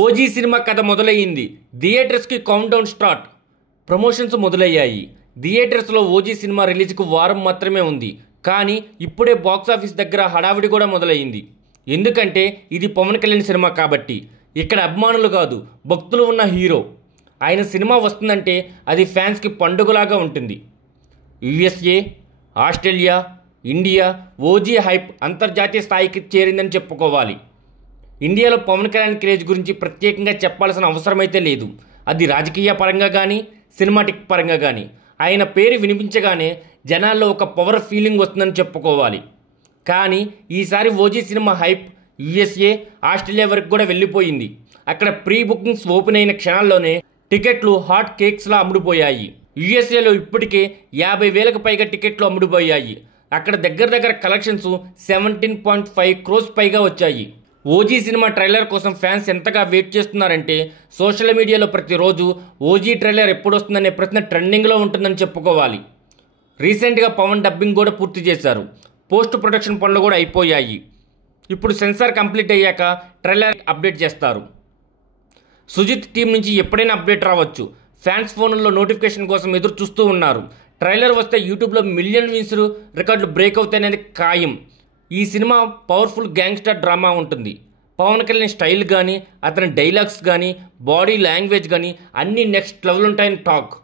OG cinema కథ మొదలయ్యింది. థియేటర్స్కి కౌంట్డౌన్ స్టార్ట్. ప్రమోషన్స్ మొదలయ్యాయి. థియేటర్స్లో ఓజీ సినిమా రిలీజ్కు వారం మాత్రమే ఉంది. కానీ ఇప్పుడే బాక్సాఫీస్ దగ్గర హడావిడి కూడా మొదలయ్యింది. ఎందుకంటే ఇది పవన్ కళ్యాణ్ సినిమా కాబట్టి. ఇక్కడ అభిమానులు కాదు, భక్తులు ఉన్న హీరో. ఆయన సినిమా వస్తుందంటే అది ఫ్యాన్స్కి పండుగలాగా ఉంటుంది. USA, Australia, India OG hype అంతర్జాతీయ స్థాయికి చేరిందని చెప్పుకోవాలి. ఇండియాలో పవన్ కళ్యాణ్ క్రేజ్ గురించి ప్రత్యేకంగా చెప్పాల్సిన అవసరమైతే లేదు. అది రాజకీయ పరంగా కానీ, సినిమాటిక్ పరంగా కానీ ఆయన పేరు వినిపించగానే జనాల్లో ఒక పవర్ ఫీలింగ్ వస్తుందని చెప్పుకోవాలి. కానీ ఈసారి OG cinema hype USA, Australia వరకు కూడా వెళ్ళిపోయింది. అక్కడ ప్రీ బుకింగ్స్ ఓపెన్ అయిన క్షణాల్లోనే టికెట్లు హాట్ కేక్స్లా అమ్ముడుపోయాయి. యుఎస్ఏలో ఇప్పటికే 50,000కు పైగా టికెట్లు అమ్ముడుపోయాయి. అక్కడ దగ్గర కలెక్షన్స్ 17.5 crores పైగా వచ్చాయి. ఓజీ సినిమా ట్రైలర్ కోసం ఫ్యాన్స్ ఎంతగా వెయిట్ చేస్తున్నారంటే సోషల్ మీడియాలో ప్రతిరోజు ఓజీ ట్రైలర్ ఎప్పుడు వస్తుందనే ప్రశ్న ట్రెండింగ్లో ఉంటుందని చెప్పుకోవాలి. రీసెంట్గా పవన్ డబ్బింగ్ కూడా పూర్తి చేశారు. పోస్ట్ ప్రొడక్షన్ పనులు కూడా అయిపోయాయి. ఇప్పుడు సెన్సార్ కంప్లీట్ అయ్యాక ట్రైలర్ అప్డేట్ చేస్తారు. సుజిత్ టీం నుంచి ఎప్పుడైనా అప్డేట్ రావచ్చు. ఫ్యాన్స్ ఫోన్లలో నోటిఫికేషన్ కోసం ఎదురు చూస్తూ ఉన్నారు. ట్రైలర్ వస్తే యూట్యూబ్లో మిలియన్ వ్యూస్ రికార్డులు బ్రేక్ అవుతాయనేది ఖాయం. ఈ సినిమా పవర్ఫుల్ గ్యాంగ్స్టర్ డ్రామా ఉంటుంది. పవన్ కళ్యాణ్ స్టైల్ కానీ, అతని డైలాగ్స్ కానీ, బాడీ లాంగ్వేజ్ కానీ అన్నీ నెక్స్ట్ లెవెల్ ఉంటాయని టాక్.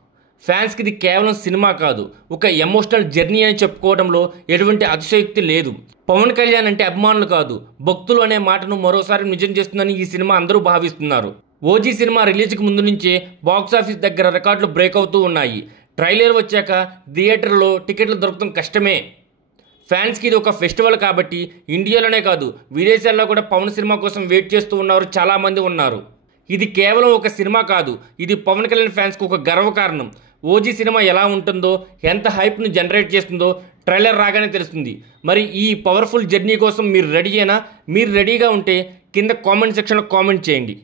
ఫ్యాన్స్కి ఇది కేవలం సినిమా కాదు, ఒక ఎమోషనల్ జర్నీ అని చెప్పుకోవడంలో ఎటువంటి అతిశయోక్తి లేదు. పవన్ కళ్యాణ్ అంటే అభిమానులు కాదు, భక్తులు అనే మాటను మరోసారి నిజం చేస్తుందని ఈ సినిమా అందరూ భావిస్తున్నారు. ఓజీ సినిమా రిలీజ్కి ముందు నుంచే బాక్సాఫీస్ దగ్గర రికార్డులు బ్రేక్ అవుతూ ఉన్నాయి. ట్రైలర్ వచ్చాక థియేటర్లో టికెట్లు దొరకడం కష్టమే. ఫ్యాన్స్కి ఇది ఒక ఫెస్టివల్ కాబట్టి ఇండియాలోనే కాదు, విదేశాల్లో కూడా పవన్ సినిమా కోసం వెయిట్ చేస్తూ ఉన్నవారు చాలామంది ఉన్నారు. ఇది కేవలం ఒక సినిమా కాదు, ఇది పవన్ కళ్యాణ్ ఫ్యాన్స్కి ఒక గర్వకారణం. ఓజీ సినిమా ఎలా ఉంటుందో, ఎంత హైప్ను జనరేట్ చేస్తుందో ట్రైలర్ రాగానే తెలుస్తుంది. మరి ఈ పవర్ఫుల్ జర్నీ కోసం మీరు రెడీయేనా? మీరు రెడీగా ఉంటే కింద కామెంట్ సెక్షన్లో కామెంట్ చేయండి.